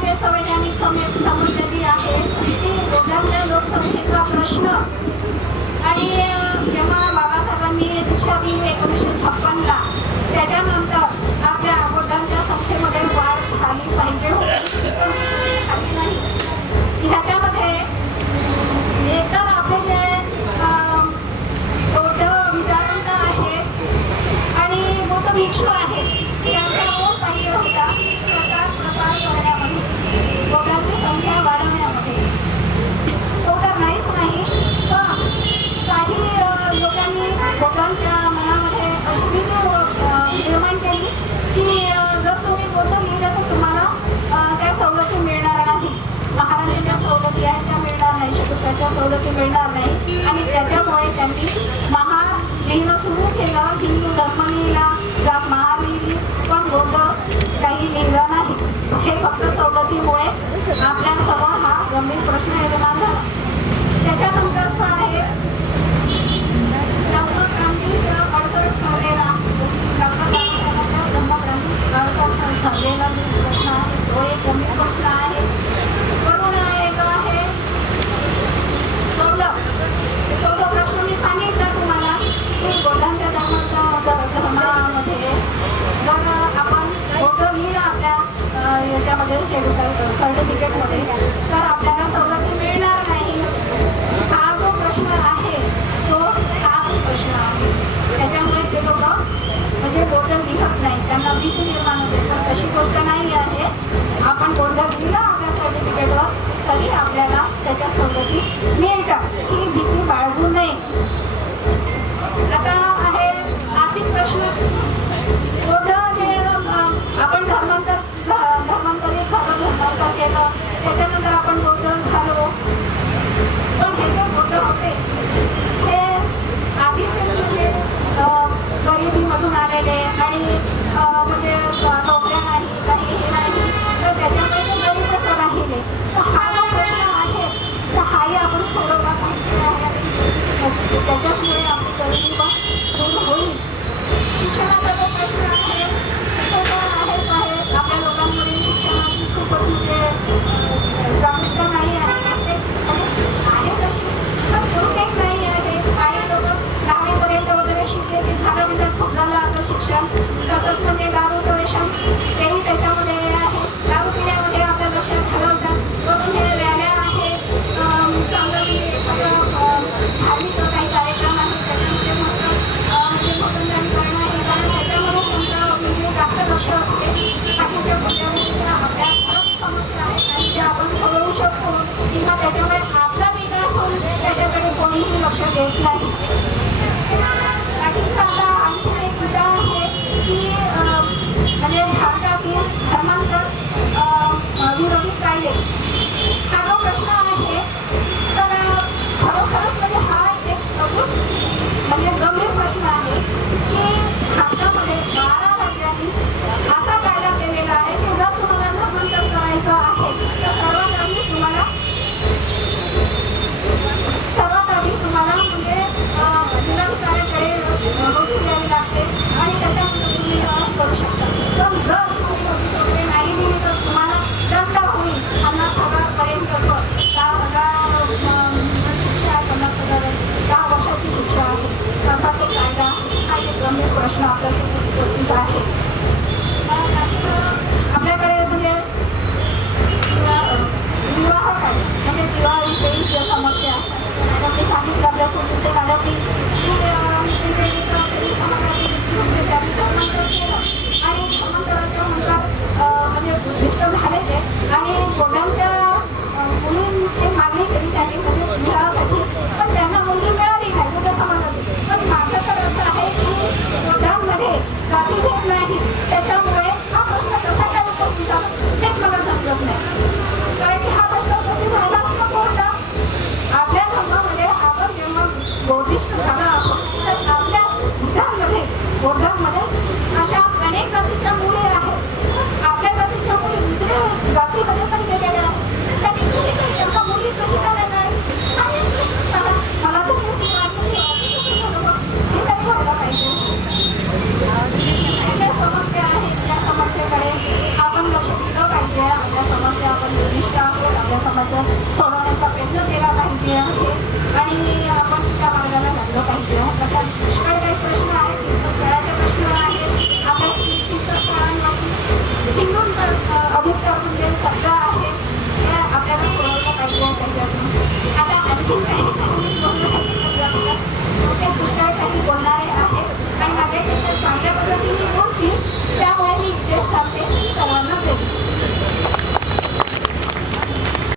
भारतीय संवैधानिक समस्या जी आहे ती गोव्यांच्या लोकसंख्येचा प्रश्न. आणि जेव्हा बाबासाहेबांनी दीक्षा दिली एकोणीसशे छप्पनला त्याच्यानंतर मिळणार नाही. आणि त्याच्यामुळे त्यांनी महार लिहिणं सुरू केलं हिंदू धर्म लिहिला जात महार लिहिली पण गोंधळ काही लिहिलं नाही. हे फक्त सवलतीमुळे आपल्यासमोर हा गंभीर प्रश्न निर्माण गोष्ट नाही आहे. आपण कोणता दिला आपल्या सर्टिफिकेटवर तरी आपल्याला त्याच्या सवलती मिळतात की भीती बाळगू नये. आता आहे आर्थिक प्रश्न. प्रदूषण तसंच म्हणजे दारू प्रदूषण तेही त्याच्यामध्ये आहे. दारू पिण्यामध्ये आपलं लक्ष ठरवतात. म्हणून हे रॅल्या आहे. चांगलं म्हणजे धार्मिक काही कार्यक्रम आहे त्याच्यामध्ये मस्त म्हणजे मनोरंजन करणं आहे. कारण त्याच्यामध्ये तुमचं म्हणजे जास्त लक्ष असते. बाकीच्या कुठल्या गोष्टीला आपल्या खरंच समस्या आहेत आणि ज्या आपण ठरवू शकतो किंवा त्याच्यामुळे आपला विकास होऊन त्याच्याकडे कोणीही लक्ष देत नाही. बाकीचं आता प्रश्न आपल्यासमोर उपस्थित आहे बौद्धिष्ट तर आपल्या अशा अनेक मुली आहेत आपल्या जातीच्या मुली दुसऱ्या पण आहेत त्यांनी मुली कशी मला कसं ज्या समस्या आहेत त्या समस्येकडे आपण लक्ष दिलं पाहिजे आपल्या समस्या आपण आपल्या समस्या सोडवण्याचा प्रयत्न केला पाहिजे. Yok, mesela